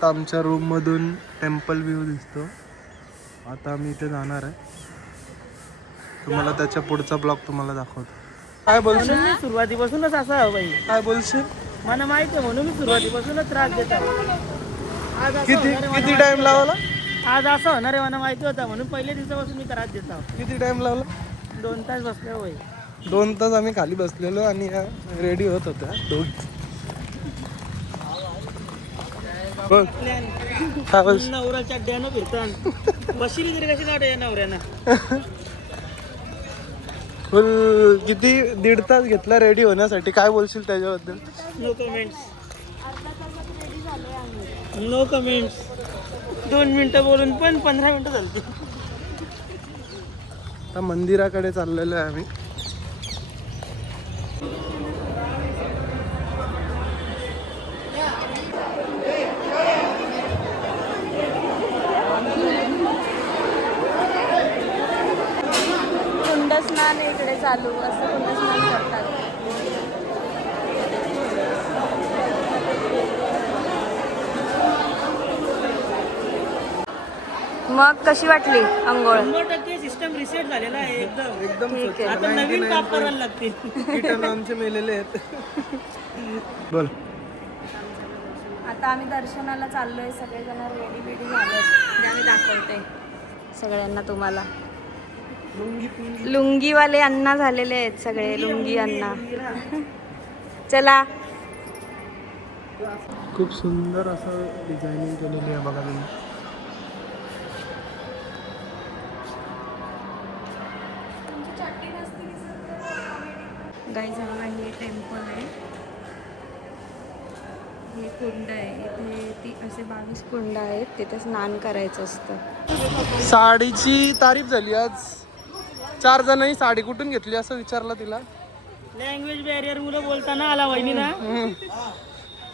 मस्त आमच्या रूम मधून टेम्पल व्ह्यू दिसतो. आता आम्ही इथे जाणार आहे. तुम्हाला त्याच्या पुढचा ब्लॉग तुम्हाला दाखवतो. काय बोलशील? मी सुरुवातीपासूनच असा आहे बाई. काय बोलशील? मला माहिती आहे म्हणून मी सुरुवातीपासूनच त्रास देत आहे. किती टाइम लावला? आज असं होणार आहे मला माहिती होता म्हणून पहिल्या दिवसापासून मी त्रास देत आहोत. किती टाइम लावला? 2 तास बसले होय. 2 तास आम्ही खाली बसलेलो आणि रेडी होत होत्या दोघी. बोल काय बोलशील? नवऱ्याच्या अड्ड्यानं फिरतात बसली तरी कशी काढ या नवऱ्यानं. फुल किती 1.5 तास घेतला रेडी होण्यासाठी. काय बोलशील त्याच्याबद्दल? No comments. No comments. 2 मिनिटं बोलून पण 15 मिनिटं झाली. आता मंदिराकडे चाललेलो आहे आम्ही. कुंडस्नान इकडे चालू असं कुंडस्नान करतात. मग कशी वाटली अंघोळ? 100% सिस्टम रिसेट झालेला आहे एकदम. एकदम ठीक आहे. आता नवीन काप करायला लागतील. कीटन आमचे मेलेले आहेत. बोल. आता आम्ही दर्शनाला चाललोय. सगळेजण रेडी बिडी झालेत. आम्ही दाखवते सगळ्यांना तुम्हाला. लुंगीवाले अण्णा झालेले आहेत सगळे. लुंगी अण्णा. चला. खूप सुंदर असं डिझायनिंग केलेली आहे बघा तुम्ही. गाईज बघा हे टेम्पल आहे. हे कुंड आहे. इथे ती असे 22 कुंड आहेत. तिथे स्नान करायचं असतं. साडीची तारीफ झाली आज. 4 जणांनी साडी कुठून घेतली असं विचारलं तिला. लँग्वेज बॅरियर मुलं बोलताना आला वहिनी ना.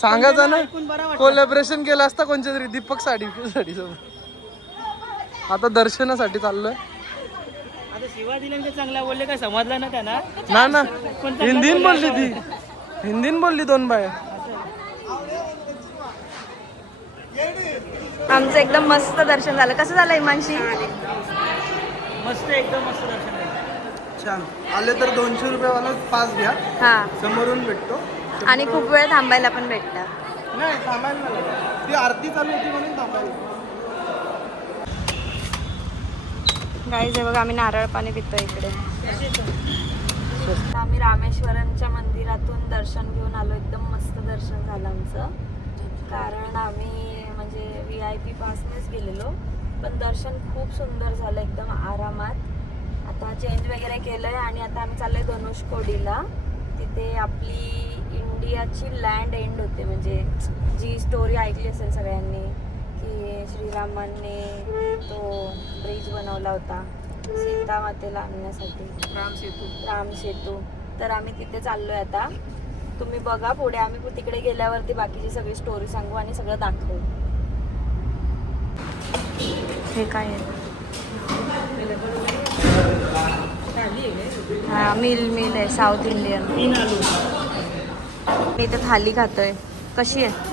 सांगायचं ना ऐकून बरं वाटतं. कोलॅबरेशन केलं असतं कोणच्या तरी दीपक साडी सोबत. आता दर्शनासाठी चाललोय. आता शिवाजीला चांगला बोलले काय समजलं ना त्यांना. ना हिंदीन बोलली ती. हिंदीन बोलली 2 बाया. आमचं एकदम मस्त दर्शन झालं. कसं झालं इमानशी? मस्त एकदम मस्त दर्शन झालं. छान. आले तर 200 रुपयावाला पास घ्या. हा. समोरून भेटतो. आणि खूप वेळ थांबायला पण भेटला. नाही थांबायला नाही. ती आरती चालू होती म्हणून थांबायला. गाईज हे बघा आम्ही नारळ पाणी पितो इकडे. आम्ही रामेश्वरमच्या मंदिरातून दर्शन घेऊन आलो. एकदम मस्त दर्शन झालं आमचं. कारण आम्ही म्हणजे VIP पासनेच गेलेलो. पण दर्शन खूप सुंदर झालं एकदम आरामात. आता चेंज वगैरे केलंय आणि आता आम्ही चाललोय धनुषकोडीला. तिथे आपली इंडियाची लँड एंड होते. म्हणजे जी स्टोरी ऐकली असेल सगळ्यांनी की श्रीरामांनी तो ब्रिज बनवला होता सीता मातेला आणण्यासाठी. राम सेतू. तर आम्ही तिथे चाललोय आता. तुम्ही बघा पुढे. आम्ही तिकडे गेल्यावरती बाकीची सगळी स्टोरी सांगू आणि सगळं दाखवू. हे काय आहे? हा मिल आहे साऊथ इंडियन. मी इथे थाली खातोय. कशी आहे?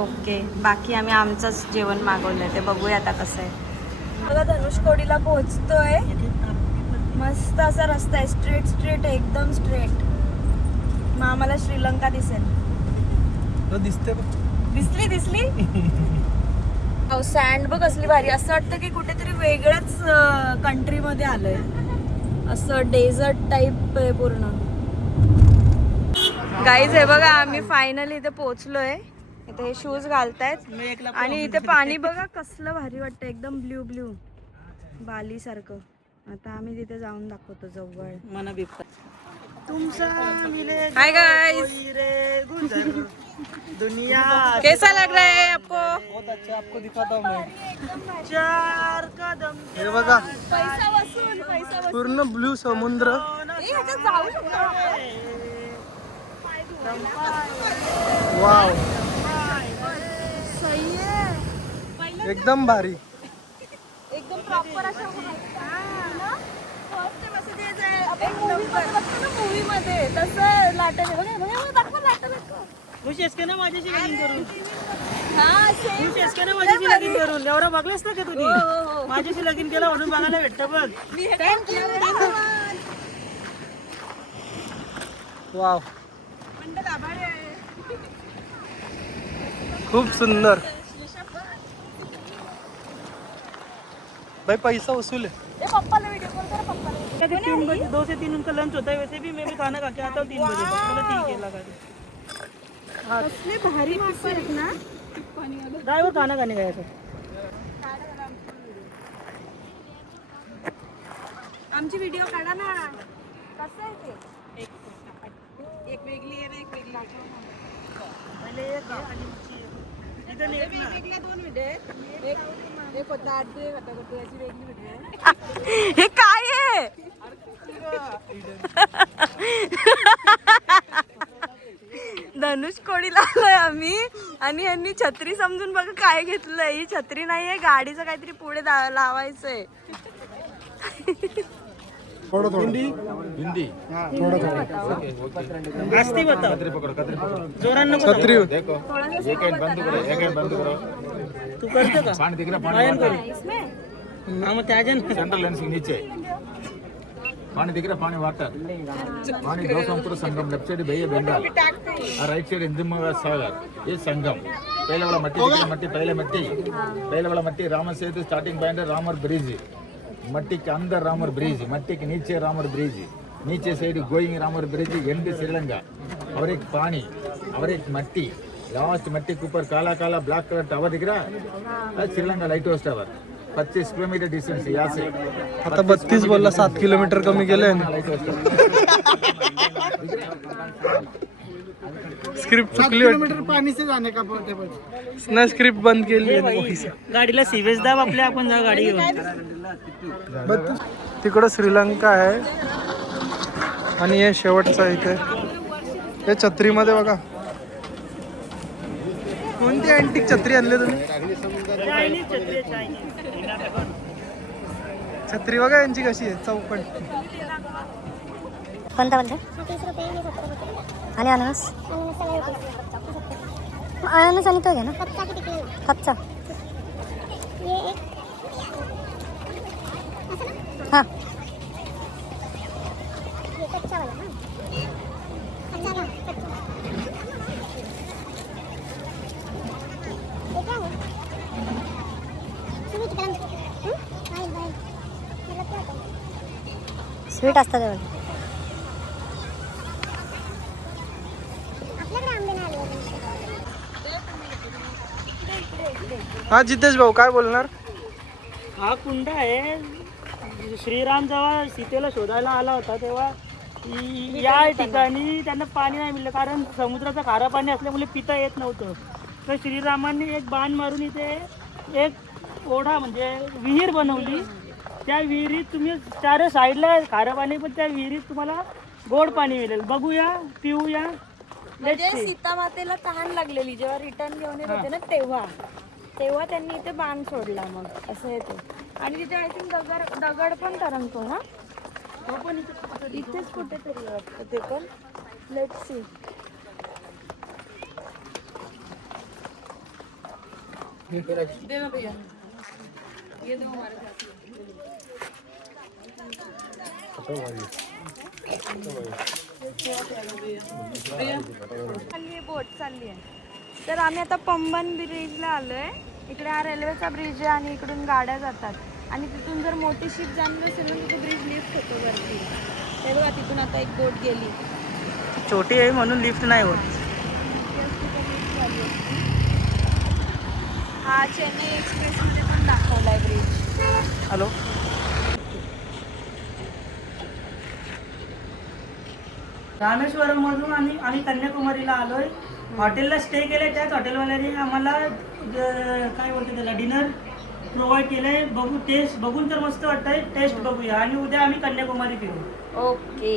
ओके. बाकी आम्ही आमचंच जेवण मागवलंय. ते बघूया आता कसं आहे. बघा धनुषकोडीला पोहोचतोय. मस्त असा रस्ता आहे. स्ट्रेट एकदम स्ट्रेट. मग आम्हाला श्रीलंका दिसेल. दिसली सँड बघ असली भारी. असं वाटतं की कुठेतरी वेगळ्याच कंट्रीमध्ये आलोय. असं डेझर्ट टाईप आहे पूर्ण. गाईज हे बघा आम्ही फायनली इथे पोहोचलोय. इथे हे शूज घालतायत आणि इथे पाणी बघा कसलं भारी वाटतं. एकदम ब्ल्यू बाली सारखं. आता आम्ही तिथे जाऊन दाखवतो जवळ. मना बिबटा. Hi guys. दुनिया कैसा लग रहा है आपको? बहुत अच्छा. आपको दिखाता हूं मैं. 4 कदम. हे बघा पैसा वसूल. पूर्ण ब्लू समुद्र. जाऊ शकतो. वाव. सही आहे. एकदम भारी. एकदम प्रॉपर अशा मूवी मध्ये तसं लाटण आहे. बघा दाखव. खुश आहेस का ना माझ्याशी करून? तू तेच का ना माझ्याशी लगीन करून एवढं बघलंस ना का तुझी माझ्याशी लगीन केलं म्हणून बघायला भेटतं बघ. वाव खूप सुंदर. भाई पैसा वसूल है. 3 बजे 2 से 3 उनका लंच होता है. वैसे भी मैं भी खाना खा के आता हूँ 3 बजे तक. चलो ठीक है लगा दे. भारी मासे आहेत ना. ड्राइवर खाना खाने गया था. आमची व्हिडिओ काढा ना. कसं आहे ते? एक वेगळी आहे ना, एक वेगळी. पहिले एक आहे आणि इथं एक ना. वेगळ्या 2 व्हिडिओ आहेत. एक होता 8 ते होता याची वेगळी व्हिडिओ आहे. हे काय आहे? धनुषकोडीला आलोय आम्ही आणि यांनी छत्री समजून बघा काय घेतलंय. ही छत्री नाहीये, गाडीचं काहीतरी पुढे लावायचंय. थोडं थोडं हिंदी आस्ती बताओ. जोरान नको छत्री देखो एक एंड बंद करो, एक एंड बंद करो. तू करतो का पानी दिख रहा, पानी गायन वाटर करू. हा मग त्याजन सेंट्रल लेंस के नीचे पानी दिख रहा, पानी वाटर पानी गौतमपुर संगम. लेफ्ट साइड भैया बेंगाल और राइट साइड इंदिरा सागर. ये संगम. पहले वाला मट्टी दिख रहा, मट्टी पहले वाला मट्टी रामर सेतु स्टार्टिंग पॉइंट है रामर ब्रिज. मट्टी के अंदर रामर ब्रिज, मट्टी के नीचे रामर ब्रिज, नीचे side going Ramar bridge, and Sri Lanka. और एक पानी और एक मट्टी, लास्ट मट्टी के ऊपर काला काला ब्लैक कलर टावर दिख रहा है, Sri Lanka light house tower. 25 kilometre distance है यहाँ से. आता 32 बोलला 7 किलोमीटर कमी केलंय. लाइट हाउस टावर स्क्रिप्ट चुकली वाटतं. पाणी से जाने का नाही स्क्रिप्ट बंद केली आहे. गाडीला सीवेज दाब आपल्या आपण जा गाडी घेऊन. तिकडं श्रीलंका आहे आणि हे शेवटचं आहे इथे. हे छत्रीमध्ये बघा कोणती अँटिक छत्री आणली तुम्ही. चायनीज छत्री आहे, चायनीज. छत्री बघा यांची कशी आहे चौपट. कोणता बोलतो 30 रुपये हे 70 रुपये आणि अननस अननस आणि तो घे ना कच्चा किती किलो कच्चा ये एक हां ये कच्चा वाला ना कच्चा का कच्चा ये क्या है स्वीट गरम बाय बाय मतलब क्या होता है स्वीट असतं तेवढं. हा जितेश भाऊ काय बोलणार. हा कुंड आहे. श्रीराम जेव्हा सीतेला शोधायला आला होता तेव्हा या ठिकाणी त्यांना पाणी नाही मिळलं, कारण समुद्राचं खारं पाणी असल्यामुळे पिता येत नव्हतं. तर श्रीरामांनी एक बाण मारून इथे एक ओढा म्हणजे विहीर बनवली. त्या विहिरीत तुम्ही चार साईडला खारं पाणी, पण त्या विहिरीत तुम्हाला गोड पाणी मिळेल. बघूया, पिऊया. म्हणजे सीता मातेला तहान लागलेली जेव्हा रिटर्न घेऊन येत होते ना तेव्हा त्यांनी इथे बाण सोडला. मग असं येते आणि तिथे आय थिंक दगड पण तरंगतो ना. तो पण इथे इथेच कुठेतरी वाटतं ते पण. Let's see. बोट चालली आहे. तर आम्ही आता पंबन ब्रिजला आलोय. इकडे हा रेल्वेचा ब्रिज आहे आणि इकडून गाड्या जातात आणि तिथून जर मोठी शिप जाणार असेल ना तिथे ब्रिज लिफ्ट होतो वरती. ते बघा तिथून आता एक बोट गेली. छोटी आहे म्हणून लिफ्ट नाही होत. हा चेन्नई एक्सप्रेस मध्ये पण दाखवलाय ब्रिज. हॅलो. रामेश्वरम मधून आम्ही कन्याकुमारीला आलोय. हॉटेलला स्टे केले. त्याच हॉटेलवाल्याने आम्हाला काय बोलतो त्याला डिनर प्रोव्हाइड केलंय. बघून तर मस्त वाटतंय. टेस्ट बघूया आणि उद्या आम्ही कन्याकुमारी फिरू. ओके.